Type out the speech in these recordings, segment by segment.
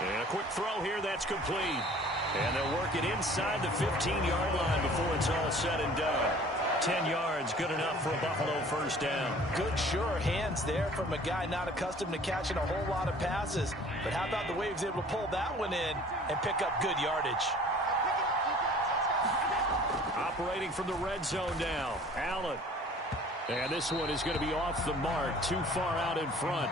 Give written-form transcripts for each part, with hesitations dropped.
And a quick throw here, that's complete. And they'll work it inside the 15-yard line before it's all said and done. 10 yards, good enough for a Buffalo first down. Good, sure hands there from a guy not accustomed to catching a whole lot of passes. But how about the way he was able to pull that one in and pick up good yardage? Operating from the red zone now, Allen. And this one is going to be off the mark, too far out in front.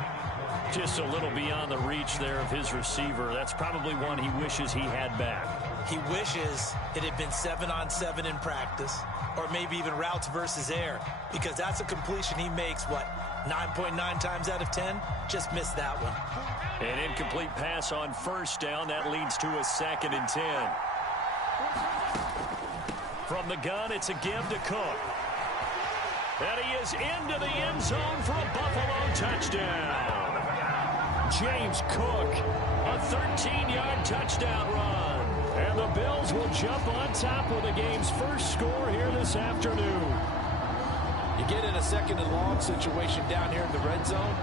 Just a little beyond the reach there of his receiver. That's probably one he wishes he had back. He wishes it had been 7-on-7 in practice, or maybe even routes versus air, because that's a completion he makes, 9.9 times out of 10? Just missed that one. An incomplete pass on first down. That leads to a 2nd and 10. From the gun, it's a give to Cook. And he is into the end zone for a Buffalo touchdown. James Cook, a 13-yard touchdown run. And the Bills will jump on top with the game's first score here this afternoon. You get in a 2nd and long situation down here in the red zone,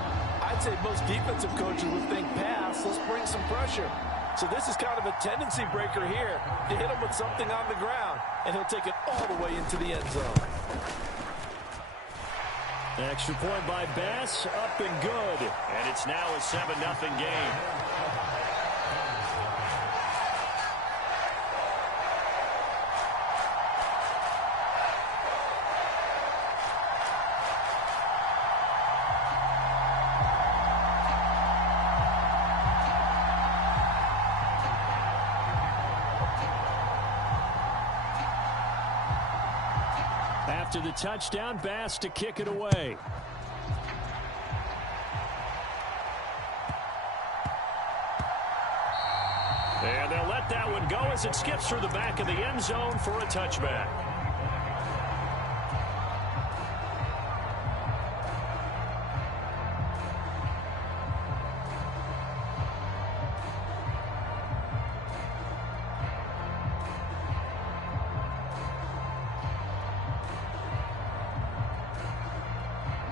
I'd say most defensive coaches would think pass, let's bring some pressure. So this is kind of a tendency breaker here to hit him with something on the ground, and he'll take it all the way into the end zone. Extra point by Bass, up and good. And it's now a 7-0 game. After the touchdown, Bass to kick it away. And they'll let that one go as it skips through the back of the end zone for a touchback.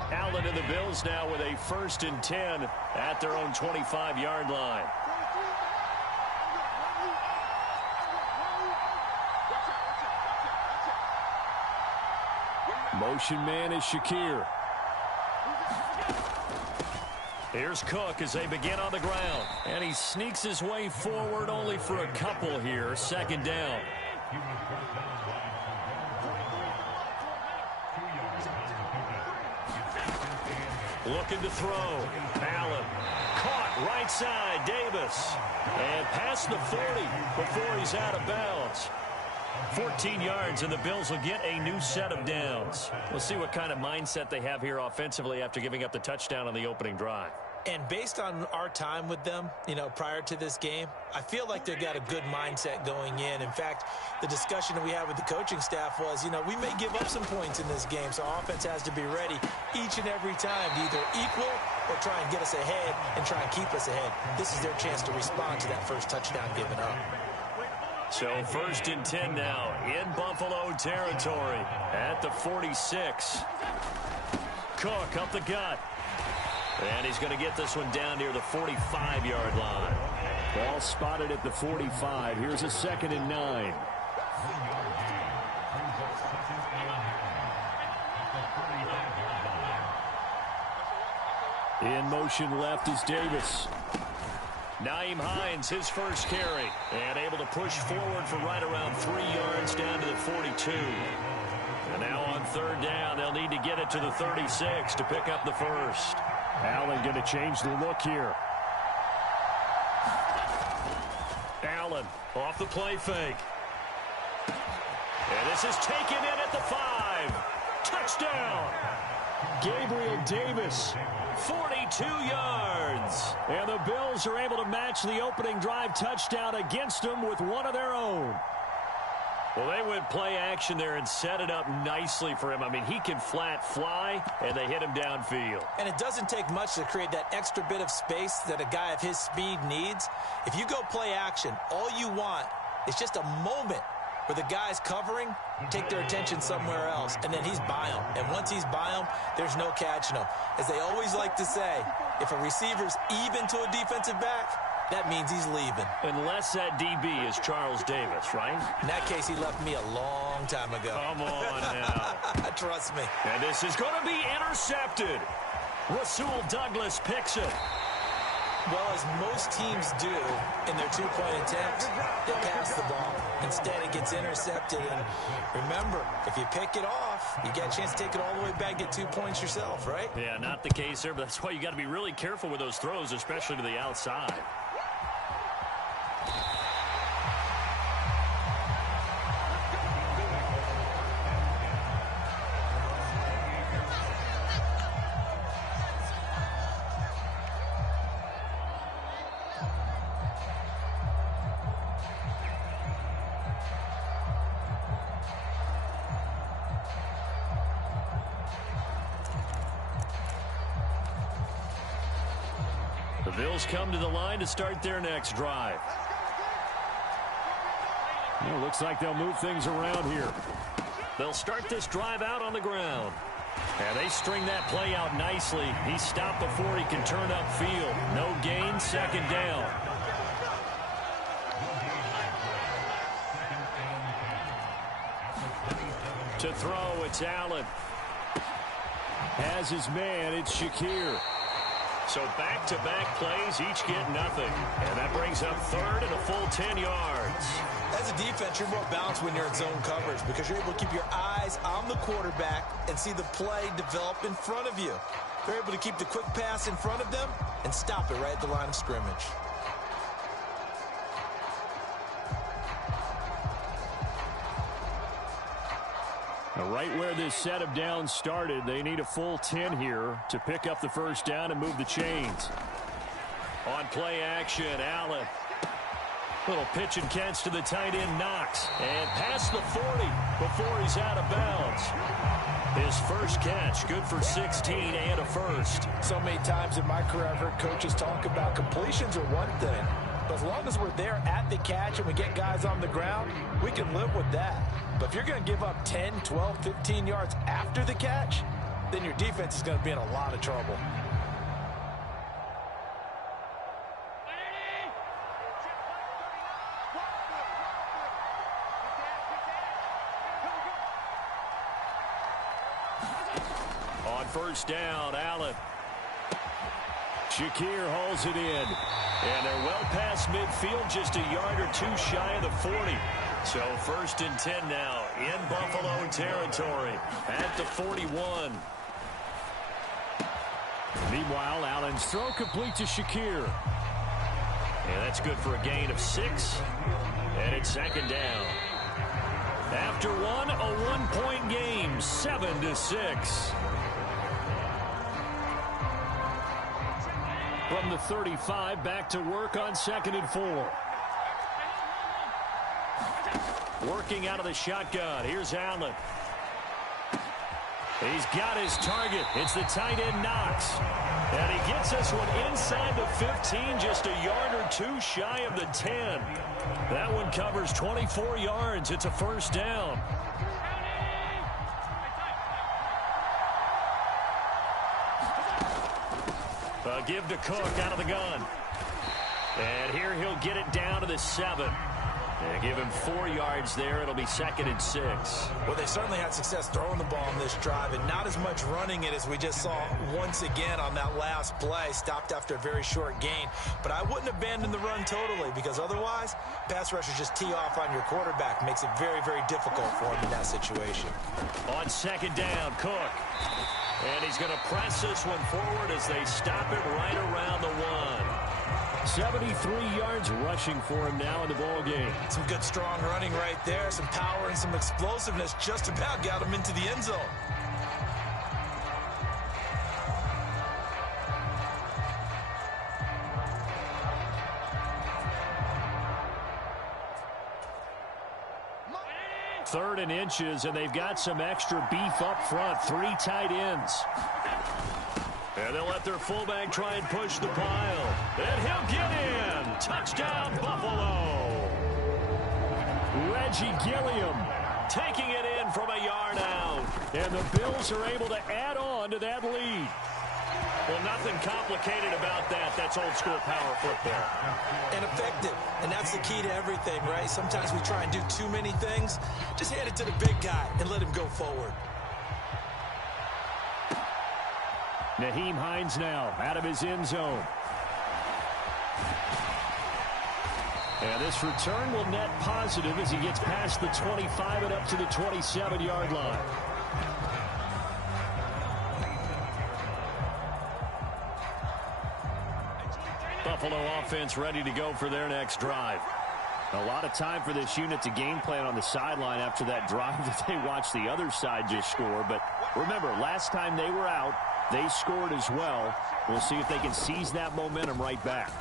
Allen and the Bills now with a 1st and 10 at their own 25-yard line. Motion man is Shakir. Here's Cook as they begin on the ground. And he sneaks his way forward only for a couple here. 2nd down. Looking to throw. Allen. Caught right side. Davis. And past the 40 before he's out of bounds. 14 yards, and the Bills will get a new set of downs. We'll see what kind of mindset they have here offensively after giving up the touchdown on the opening drive. And based on our time with them, prior to this game, I feel like they've got a good mindset going in. In fact, the discussion that we had with the coaching staff was, we may give up some points in this game, so our offense has to be ready each and every time to either equal or try and get us ahead and try and keep us ahead. This is their chance to respond to that first touchdown given up. So 1st and 10 now in Buffalo territory at the 46. Cook up the gut. And he's going to get this one down near the 45-yard line. Ball spotted at the 45. Here's a 2nd and 9. In motion left is Davis. Naeem Hines, his first carry, and able to push forward for right around 3 yards down to the 42. And now on 3rd down, they'll need to get it to the 36 to pick up the first. Allen going to change the look here. Allen off the play fake. And this is taken in at the 5. Touchdown. Gabriel Davis, 42 yards. And the Bills are able to match the opening drive touchdown against them with one of their own. Well, they went play action there and set it up nicely for him. I mean, he can flat fly, and they hit him downfield. And it doesn't take much to create that extra bit of space that a guy of his speed needs. If you go play action, all you want is just a moment where the guy's covering, take their attention somewhere else, and then he's by him. And once he's by him, there's no catching him. As they always like to say, if a receiver's even to a defensive back, that means he's leaving. Unless that DB is Charles Davis, right? In that case, he left me a long time ago. Come on now. Trust me. And this is going to be intercepted. Rasul Douglas picks it. Well, as most teams do in their two-point attempt, they pass the ball. Instead, it gets intercepted. And remember, if you pick it off, you get a chance to take it all the way back, get 2 points yourself, right? Yeah, not the case there, but that's why you got to be really careful with those throws, especially to the outside. The Bills come to the line to start their next drive. Well, looks like they'll move things around here. They'll start this drive out on the ground. And they string that play out nicely. He stopped before he can turn upfield. No gain, second down. To throw, it's Allen. Has his man, it's Shakir. So back-to-back plays, each get nothing. And that brings up third and a full 10 yards. As a defense, you're more balanced when you're in zone coverage because you're able to keep your eyes on the quarterback and see the play develop in front of you. They're able to keep the quick pass in front of them and stop it right at the line of scrimmage. Now, right where this set of downs started, they need a full 10 here to pick up the first down and move the chains. On play action, Allen. Little pitch and catch to the tight end, Knox. And past the 40 before he's out of bounds. His first catch, good for 16 and a first. So many times in my career, I've heard coaches talk about completions are one thing. But as long as we're there at the catch and we get guys on the ground, we can live with that. But if you're going to give up 10, 12, 15 yards after the catch, then your defense is going to be in a lot of trouble. On first down, Allen. Shakir hauls it in. And they're well past midfield, just a yard or two shy of the 40. So first and 10 now in Buffalo territory at the 41. Meanwhile, Allen's throw complete to Shakir. And that's good for a gain of 6. And it's second down. After one, a one-point game, 7-6. From the 35, back to work on 2nd and 4. Working out of the shotgun. Here's Allen. He's got his target. It's the tight end, Knox. And he gets this one inside the 15, just a yard or two shy of the 10. That one covers 24 yards. It's a first down. Give to Cook out of the gun. And here he'll get it down to the 7. And give him 4 yards there. It'll be 2nd and 6. Well, they certainly had success throwing the ball in this drive and not as much running it as we just saw once again on that last play. Stopped after a very short gain. But I wouldn't abandon the run totally because otherwise, pass rushers just tee off on your quarterback. Makes it very, very difficult for him in that situation. On 2nd down, Cook. And he's going to press this one forward as they stop it right around the 1. 73 yards rushing for him now in the ball game. Some good strong running right there. Some power and some explosiveness just about got him into the end zone. Third and inches, and they've got some extra beef up front. 3 tight ends. And they'll let their fullback try and push the pile. And he'll get in. Touchdown, Buffalo. Reggie Gilliam taking it in from a yard out. And the Bills are able to add on to that lead. Well, nothing complicated about that. That's old school power football. And effective. And that's the key to everything, right? Sometimes we try and do too many things. Just hand it to the big guy and let him go forward. Nyheim Hines now out of his end zone. And this return will net positive as he gets past the 25 and up to the 27-yard line. Buffalo offense ready to go for their next drive. A lot of time for this unit to game plan on the sideline after that drive that they watched the other side just score. But remember, last time they were out, they scored as well. We'll see if they can seize that momentum right back.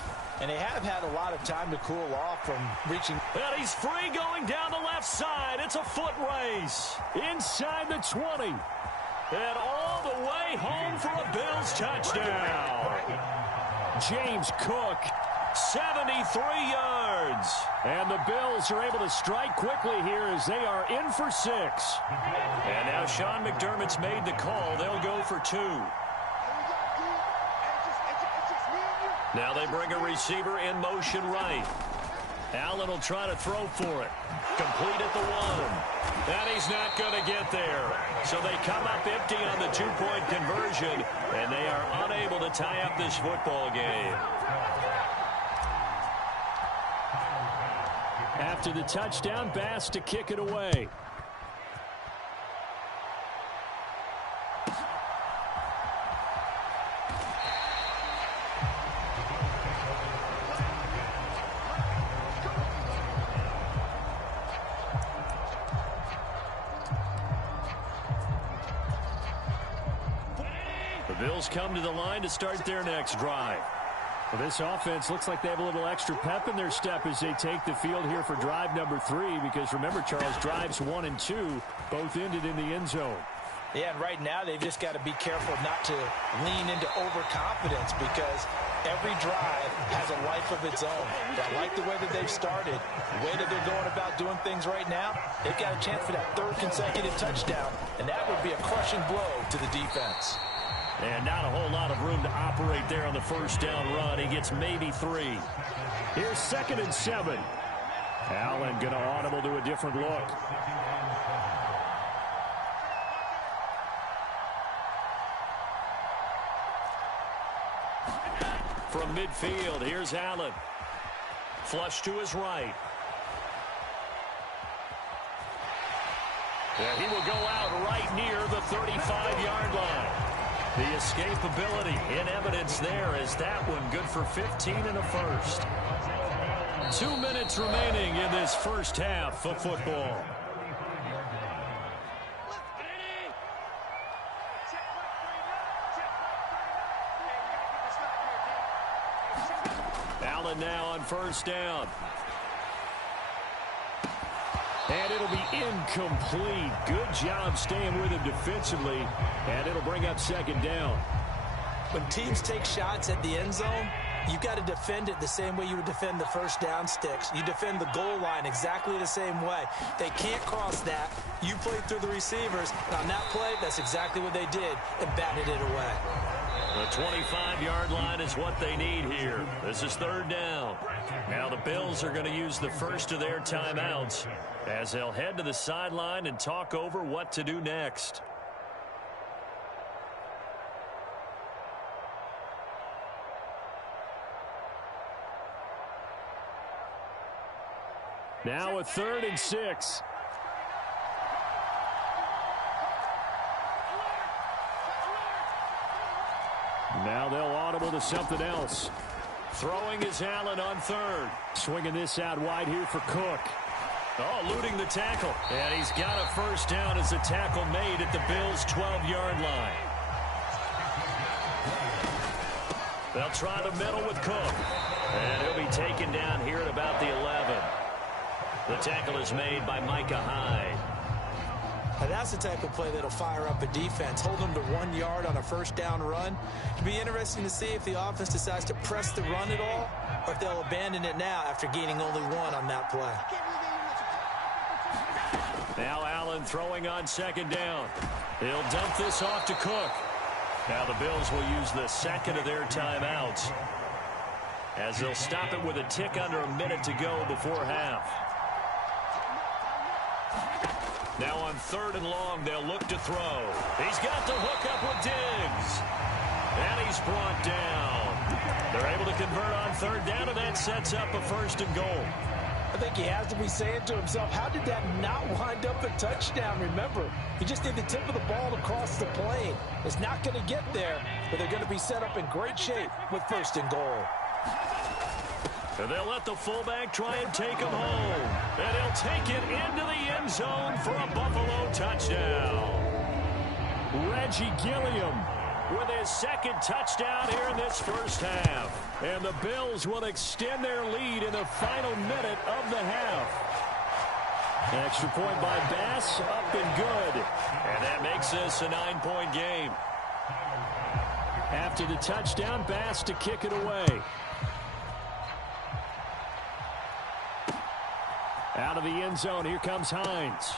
And they have had a lot of time to cool off from reaching. Well, he's free going down the left side. It's a foot race. Inside the 20. And all the way home for a Bills touchdown. James Cook, 73 yards. And the Bills are able to strike quickly here as they are in for 6. And now Sean McDermott's made the call. They'll go for 2. Now they bring a receiver in motion right. Allen will try to throw for it. Complete at the 1. And he's not going to get there. So they come up empty on the 2-point conversion, and they are unable to tie up this football game. After the touchdown, Bass to kick it away. Bills come to the line to start their next drive. Well, this offense looks like they have a little extra pep in their step as they take the field here for drive number 3, because remember, Charles, drives 1 and 2 both ended in the end zone. Yeah, and right now they've just got to be careful not to lean into overconfidence, because every drive has a life of its own. But I like the way that they've started, the way that they're going about doing things right now. They've got a chance for that 3rd consecutive touchdown, and that would be a crushing blow to the defense. And not a whole lot of room to operate there on the first down run. He gets maybe 3. Here's 2nd and 7. Allen going to audible to a different look. From midfield, here's Allen. Flush to his right. And he will go out right near the 35-yard line. The escapability in evidence there, as that one good for 15 and a first. 2 minutes remaining in this first half of football. Allen now on first down. And it'll be incomplete. Good job staying with him defensively. And it'll bring up 2nd down. When teams take shots at the end zone, you've got to defend it the same way you would defend the first down sticks. You defend the goal line exactly the same way. They can't cross that. You play through the receivers. And on that play, that's exactly what they did, and batted it away. The 25-yard line is what they need here. This is 3rd down. Now the Bills are going to use the first of their timeouts as they'll head to the sideline and talk over what to do next. Now a 3rd and 6. Now they'll audible to something else. Throwing is Allen on 3rd. Swinging this out wide here for Cook. Oh, eluding the tackle. And he's got a first down as a tackle made at the Bills' 12-yard line. They'll try the middle with Cook. And he'll be taken down here at about the 11. The tackle is made by Micah Hyde. Now that's the type of play that'll fire up a defense. Hold them to 1 yard on a first down run. It'll be interesting to see if the offense decides to press the run at all, or if they'll abandon it now after gaining only 1 on that play. Now Allen throwing on 2nd down. He'll dump this off to Cook. Now the Bills will use the second of their timeouts, as they'll stop it with a tick under a minute to go before half. Now on 3rd and long, they'll look to throw. He's got the hook up with Diggs. And he's brought down. They're able to convert on 3rd down, and that sets up a 1st and goal. I think he has to be saying to himself, how did that not wind up a touchdown? Remember, he just did the tip of the ball to cross the plane. It's not going to get there, but they're going to be set up in great shape with 1st and goal. And they'll let the fullback try and take him home. And he'll take it into the end zone for a Buffalo touchdown. Reggie Gilliam with his 2nd touchdown here in this first half. And the Bills will extend their lead in the final minute of the half. Extra point by Bass, up and good. And that makes this a 9-point game. After the touchdown, Bass to kick it away. Out of the end zone, here comes Hines.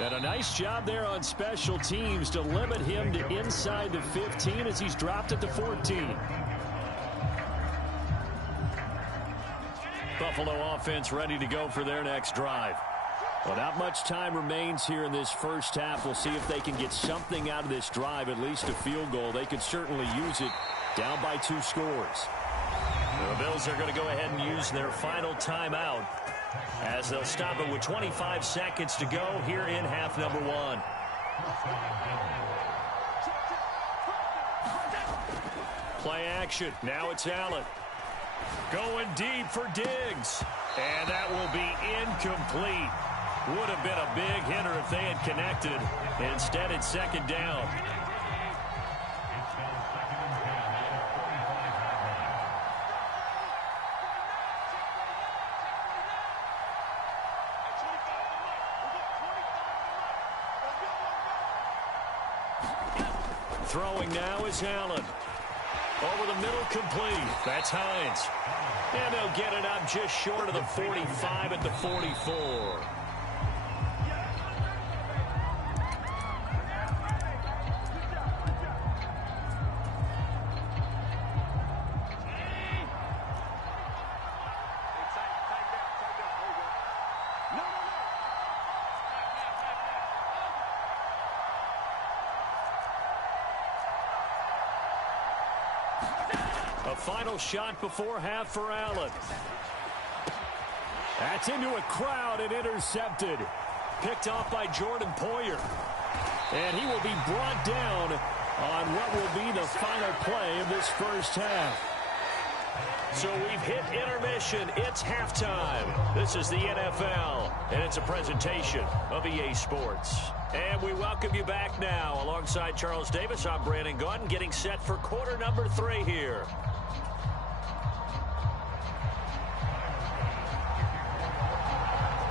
And a nice job there on special teams to limit him to inside the 15 as he's dropped at the 14. Buffalo offense ready to go for their next drive. Well, not much time remains here in this first half. We'll see if they can get something out of this drive, at least a field goal. They could certainly use it down by 2 scores. The Bills are going to go ahead and use their final timeout, as they'll stop it with 25 seconds to go here in half number 1. Play action. Now it's Allen. Going deep for Diggs. And that will be incomplete. Would have been a big hitter if they had connected. Instead, it's 2nd down. Throwing now is Allen. Over the middle, complete. That's Hines. And they'll get it up just short of the 45 at the 44. A final shot before half for Allen. That's into a crowd and intercepted. Picked off by Jordan Poyer. And he will be brought down on what will be the final play of this first half. So we've hit intermission. It's halftime. This is the NFL, and it's a presentation of EA Sports. And we welcome you back now. Alongside Charles Davis, I'm Brandon Gaudin, getting set for quarter number 3 here.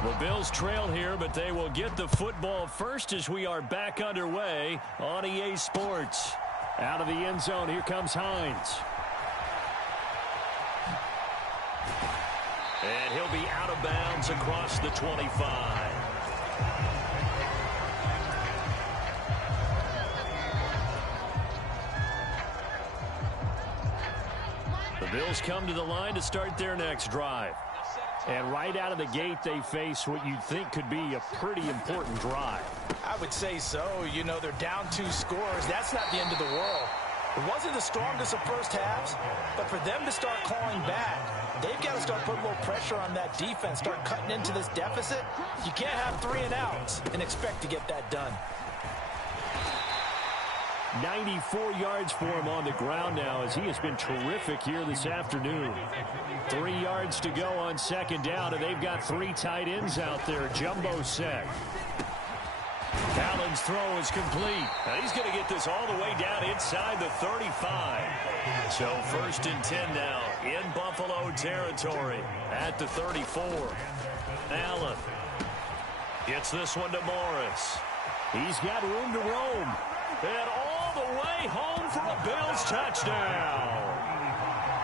The Bills trail here, but they will get the football first as we are back underway on EA Sports. Out of the end zone, here comes Hines. And he'll be out of bounds across the 25. The Bills come to the line to start their next drive. And right out of the gate, they face what you'd think could be a pretty important drive. I would say so. You know, they're down 2 scores. That's not the end of the world. It wasn't the strongest of first halves, but for them to start clawing back, they've got to start putting a little pressure on that defense, start cutting into this deficit. You can't have 3 and outs and expect to get that done. 94 yards for him on the ground now, as he has been terrific here this afternoon. 3 yards to go on 2nd down, and they've got 3 tight ends out there. Jumbo set. Allen's throw is complete. And he's going to get this all the way down inside the 35. So 1st and 10 now in Buffalo territory at the 34. Allen gets this one to Morris. He's got room to roam. And all the way home for a Bills touchdown.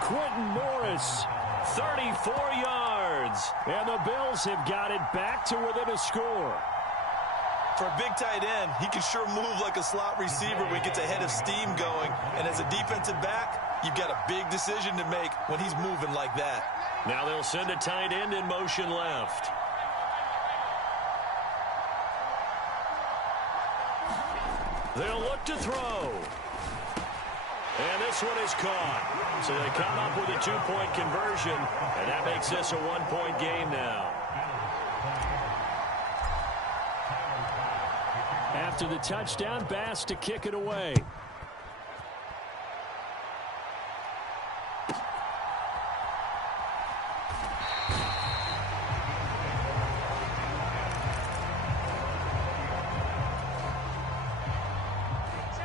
Quentin Morris, 34 yards. And the Bills have got it back to within a score. For a big tight end, he can sure move like a slot receiver when he gets a head of steam going. And as a defensive back, you've got a big decision to make when he's moving like that. Now they'll send a tight end in motion left. They'll look to throw. And this one is caught. So they come up with a 2-point conversion, and that makes this a 1-point game now. After the touchdown, Bass to kick it away.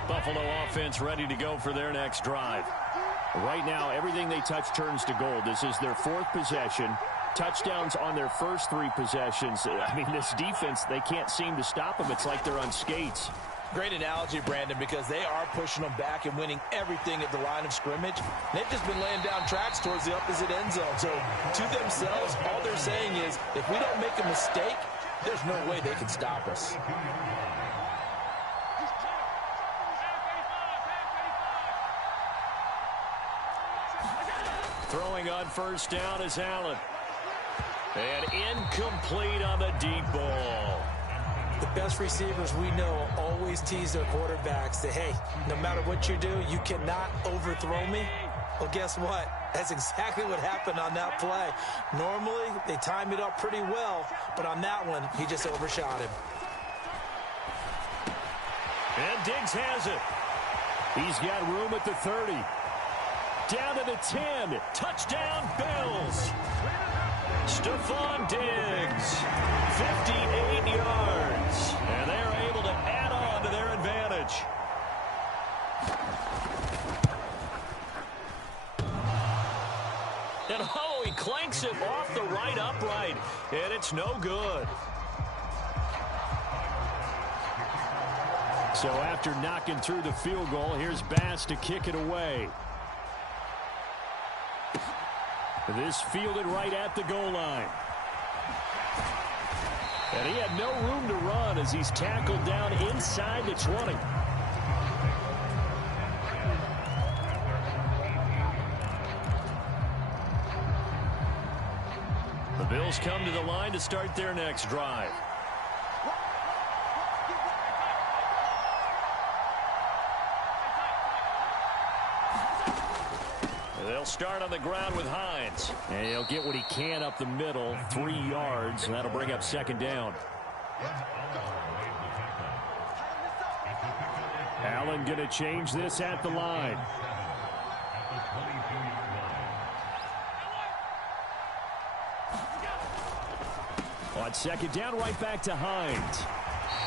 Buffalo offense ready to go for their next drive. Right now, everything they touch turns to gold. This is their 4th possession. Touchdowns on their first 3 possessions. I mean, this defense, they can't seem to stop them. It's like they're on skates. Great analogy, Brandon, because they are pushing them back and winning everything at the line of scrimmage. They've just been laying down tracks towards the opposite end zone. So to themselves, all they're saying is, if we don't make a mistake, there's no way they can stop us. Throwing on first down is Allen. And incomplete on the deep ball. The best receivers we know always tease their quarterbacks that, hey, no matter what you do, you cannot overthrow me. Well, guess what? That's exactly what happened on that play. Normally, they time it up pretty well, but on that one, he just overshot him. And Diggs has it. He's got room at the 30. Down to the 10. Touchdown, Bills. Stephon Diggs, 58 yards. And they're able to add on to their advantage. And oh, he clanks it off the right upright. And it's no good. So after knocking through the field goal, here's Bass to kick it away. This fielded right at the goal line. And he had no room to run as he's tackled down inside the 20. The Bills come to the line to start their next drive. They'll start on the ground with Hines. And he'll get what he can up the middle, 3 yards, and that'll bring up second down. Allen going to change this at the line. On second down, right back to Hines.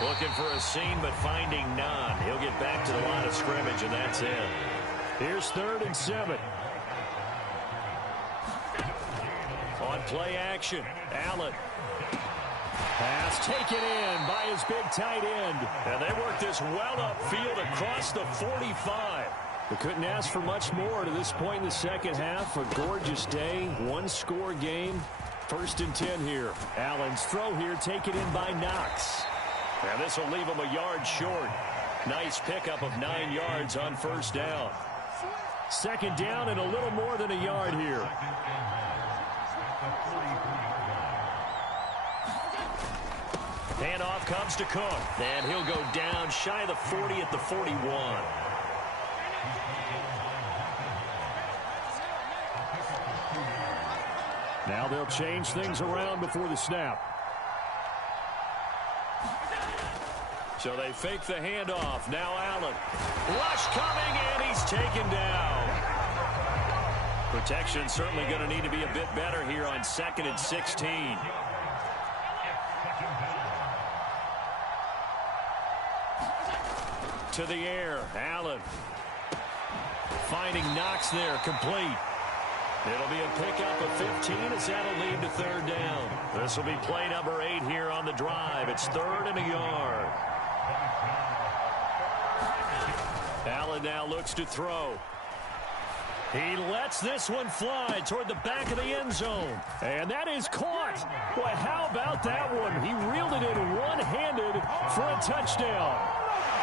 Looking for a seam, but finding none. He'll get back to the line of scrimmage, and that's it. Here's 3rd and 7. On play action, Allen. Pass taken in by his big tight end. And they work this well upfield across the 45. They couldn't ask for much more to this point in the second half. A gorgeous day, 1-score game. 1st and 10 here. Allen's throw here taken in by Knox. And this will leave him a yard short. Nice pickup of 9 yards on first down. Second down and a little more than a yard here. Handoff comes to Cook. And he'll go down shy of the 40 at the 41. Now they'll change things around before the snap. So they fake the handoff. Now Allen. Rush coming, and he's taken down. Protection certainly going to need to be a bit better here on 2nd and 16. To the air, Allen. Finding Knox there, complete. It'll be a pickup of 15 as that'll lead to 3rd down. This will be play number 8 here on the drive. It's 3rd and a yard. Allen now looks to throw. He lets this one fly toward the back of the end zone. And that is caught. Boy, how about that one? He reeled it in one-handed for a touchdown.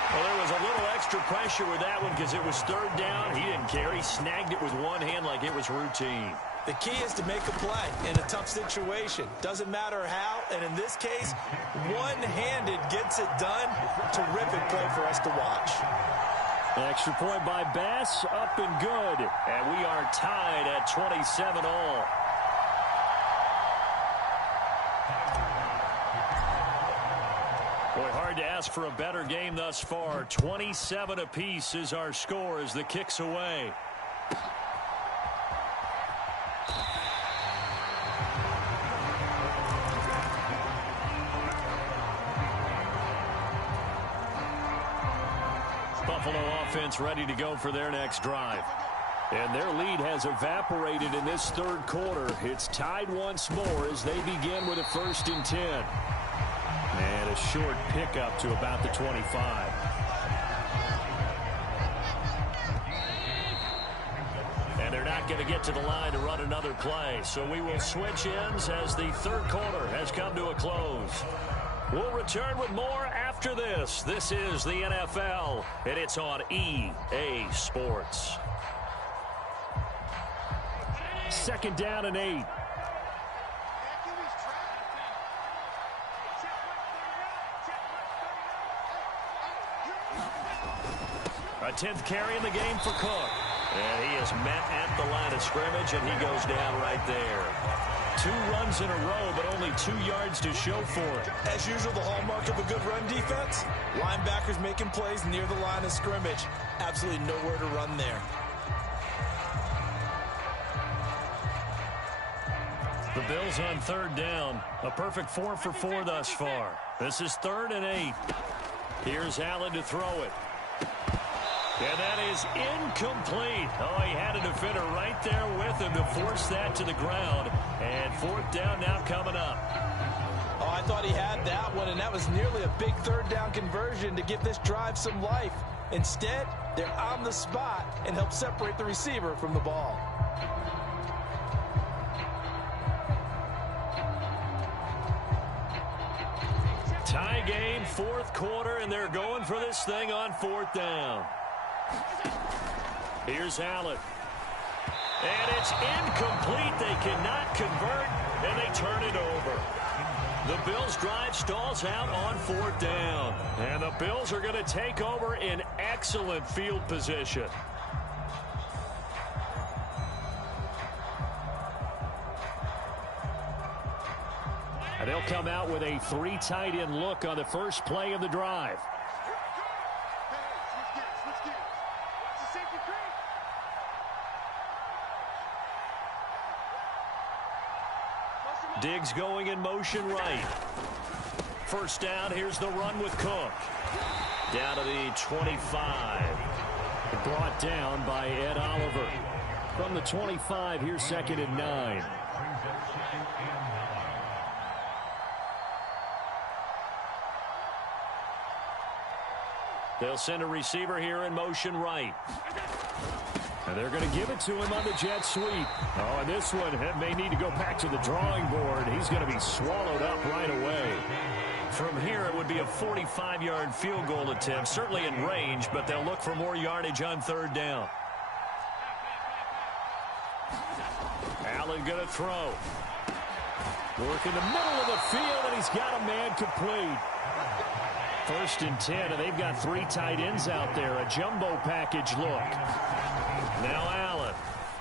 Well, there was a little extra pressure with that one because it was third down. He didn't care. He snagged it with one hand like it was routine. The key is to make a play in a tough situation. Doesn't matter how, and in this case, one-handed gets it done. Terrific play for us to watch. Extra point by Bass, up and good. And we are tied at 27 all. Boy, hard to ask for a better game thus far. 27 apiece is our score as the kick's away. Buffalo offense ready to go for their next drive. And their lead has evaporated in this third quarter. It's tied once more as they begin with a 1st and 10. And a short pickup to about the 25. And they're not going to get to the line to run another play. So we will switch ends as the third quarter has come to a close. We'll return with more after this. This is the NFL, and it's on EA Sports. 2nd down and 8. A 10th carry in the game for Cook. And he is met at the line of scrimmage, and he goes down right there. 2 runs in a row, but only 2 yards to show for it. As usual, the hallmark of a good run defense, linebackers making plays near the line of scrimmage. Absolutely nowhere to run there. The Bills on 3rd down. A perfect 4 for 4 thus far. This is 3rd and 8. Here's Allen to throw it. And that is incomplete. Oh, he had a defender right there with him to force that to the ground. And 4th down now coming up. Oh, I thought he had that one, and that was nearly a big 3rd down conversion to give this drive some life. Instead, they're on the spot and help separate the receiver from the ball. Tie game, 4th quarter, and they're going for this thing on 4th down. Here's Allen. And it's incomplete. They cannot convert, and they turn it over. The Bills' drive stalls out on 4th down. And the Bills are going to take over in excellent field position. And they'll come out with a 3 tight end look on the first play of the drive. Diggs going in motion right. 1st down, here's the run with Cook. Down to the 25. Brought down by Ed Oliver. From the 25, here's 2nd and 9. They'll send a receiver here in motion right. And they're going to give it to him on the jet sweep. Oh, and this one may need to go back to the drawing board. He's going to be swallowed up right away. From here, it would be a 45-yard field goal attempt, certainly in range, but they'll look for more yardage on 3rd down. Allen going to throw. Work in the middle of the field, and he's got a man complete. 1st and 10, and they've got 3 tight ends out there. A jumbo package look. Now Allen.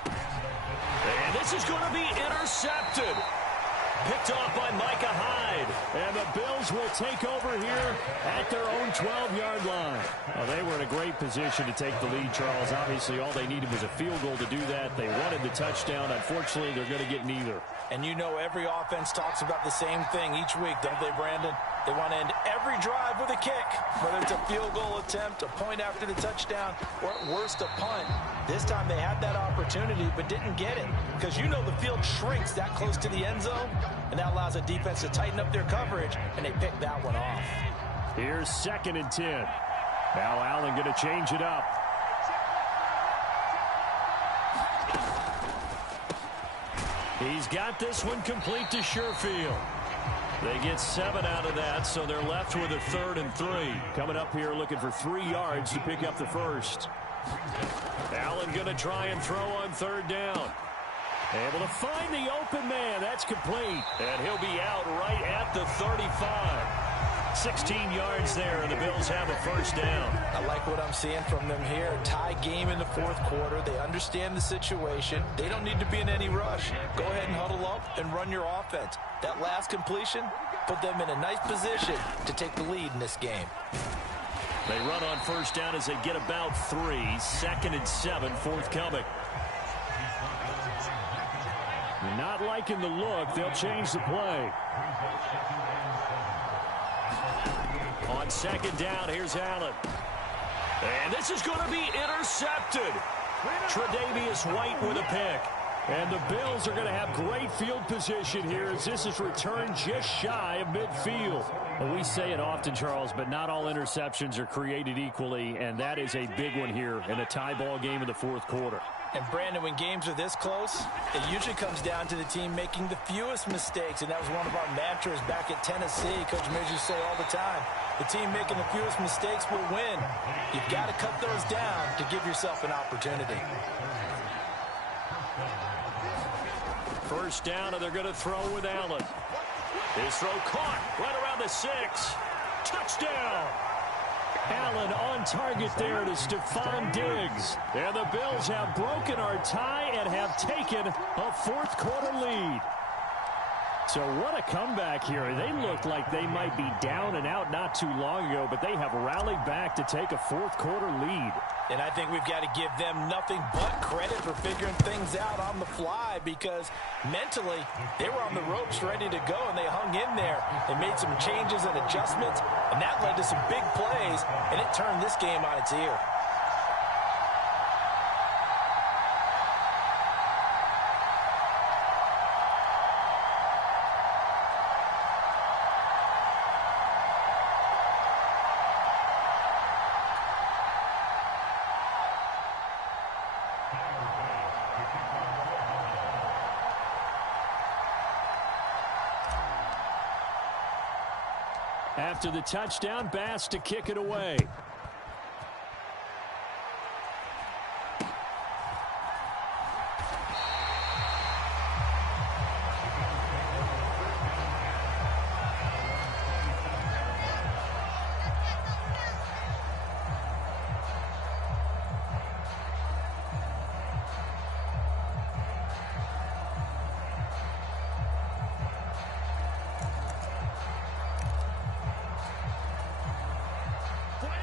And this is going to be intercepted. Picked off by Micah Hyde. And the Bills will take over here at their own 12-yard line. Well, they were in a great position to take the lead, Charles. Obviously, all they needed was a field goal to do that. They wanted the touchdown. Unfortunately, they're going to get neither. And you know every offense talks about the same thing each week, don't they, Brandon? They want to end every drive with a kick, whether it's a field goal attempt, a point after the touchdown, or at worst a punt. This time they had that opportunity but didn't get it because you know the field shrinks that close to the end zone, and that allows a defense to tighten up their coverage, and they picked that one off. Here's 2nd and 10. Now Allen going to change it up. He's got this one complete to Sherfield. They get 7 out of that, so they're left with a 3rd and 3. Coming up here looking for 3 yards to pick up the first. Allen going to try and throw on 3rd down. Able to find the open man. That's complete. And he'll be out right at the 35. 16 yards there, and the Bills have a first down. I like what I'm seeing from them here. Tie game in the 4th quarter. They understand the situation. They don't need to be in any rush. Go ahead and huddle up and run your offense. That last completion put them in a nice position to take the lead in this game. They run on first down as they get about 3. 2nd and 7, forthcoming. Not liking the look. They'll change the play. On 2nd down, here's Allen. And this is going to be intercepted. Tre'Davious White with a pick. And the Bills are going to have great field position here as this is returned just shy of midfield. Well, we say it often, Charles, but not all interceptions are created equally, and that is a big one here in a tie ball game in the 4th quarter. And, Brandon, when games are this close, it usually comes down to the team making the fewest mistakes, and that was one of our mantras back at Tennessee. Coach Midge used to say all the time, the team making the fewest mistakes will win. You've got to cut those down to give yourself an opportunity. First down, and they're going to throw with Allen. His throw caught right around the 6. Touchdown! Allen on target there to Stephon Diggs. And the Bills have broken our tie and have taken a 4th quarter lead. So what a comeback here. They looked like they might be down and out not too long ago, but they have rallied back to take a 4th quarter lead. And I think we've got to give them nothing but credit for figuring things out on the fly, because mentally they were on the ropes ready to go, and they hung in there. They made some changes and adjustments, and that led to some big plays, and it turned this game on its ear. After the touchdown, Bass to kick it away.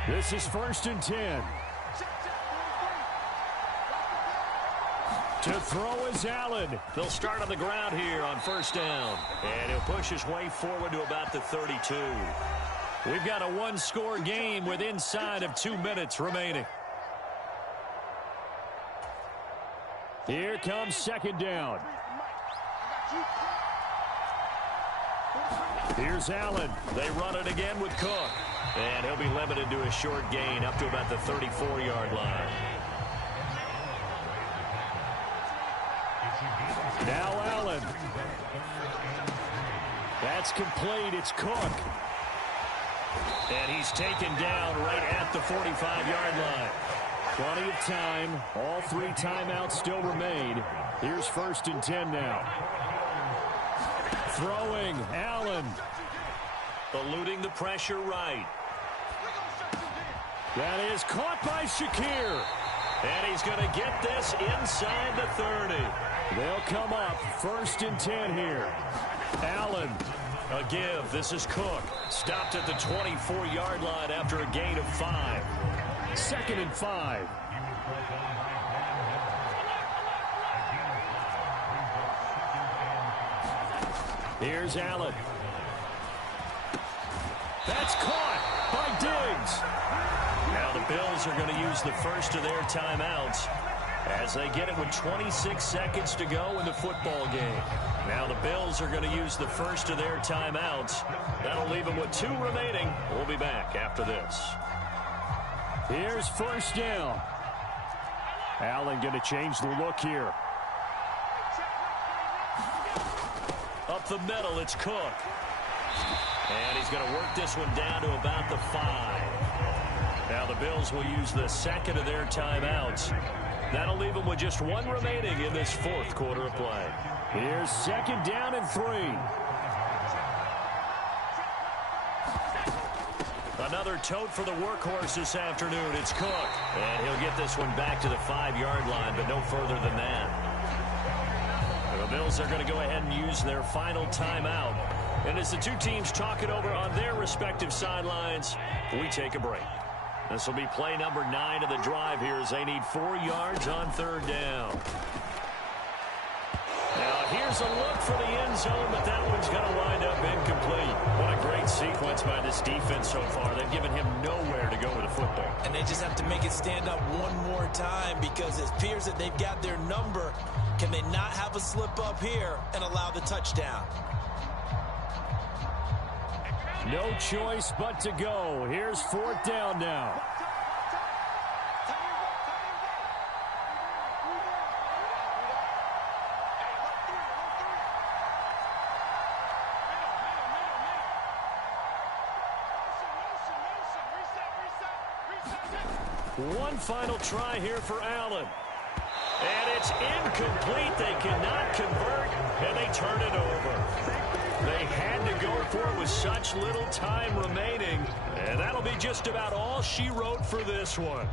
This is 1st and 10. To throw is Allen. They'll start on the ground here on first down. And he'll push his way forward to about the 32. We've got a 1-score game with inside of 2 minutes remaining. Here comes 2nd down. Here's Allen. They run it again with Cook. And he'll be limited to a short gain up to about the 34-yard line. Now Allen. That's complete. It's Cook. And he's taken down right at the 45-yard line. Plenty of time. All 3 timeouts still remain. Here's 1st and 10 now. Throwing, Allen. Eluding the pressure right. That is caught by Shakir. And he's going to get this inside the 30. They'll come up 1st and 10 here. Allen. A give. This is Cook. Stopped at the 24-yard line after a gain of 5. 2nd and 5. Here's Allen. That's caught by Diggs. Now the Bills are going to use the first of their timeouts as they get it with 26 seconds to go in the football game. Now the Bills are going to use the first of their timeouts. That'll leave them with 2 remaining. We'll be back after this. Here's 1st down. Allen going to change the look here. up the middle. It's Cook. And he's going to work this one down to about the 5. Now the Bills will use the second of their timeouts. That'll leave them with just one remaining in this fourth quarter of play. Here's second down and 3. Another tote for the workhorse this afternoon. It's Cook. And he'll get this one back to the 5-yard line, but no further than that. The Bills are going to go ahead and use their final timeout. And as the two teams talk it over on their respective sidelines, we take a break. This will be play number 9 of the drive here as they need 4 yards on third down. Now here's a look for the end zone, but that one's going to wind up incomplete. What a great sequence by this defense so far. They've given him nowhere to go with the football. And they just have to make it stand up one more time because it appears that they've got their number. Can they not have a slip up here and allow the touchdown? No choice but to go. Here's fourth down now. One final try here for Allen. And it's incomplete. They cannot convert, and they turn it over. They had to go for it with such little time remaining, and that'll be just about all she wrote for this one.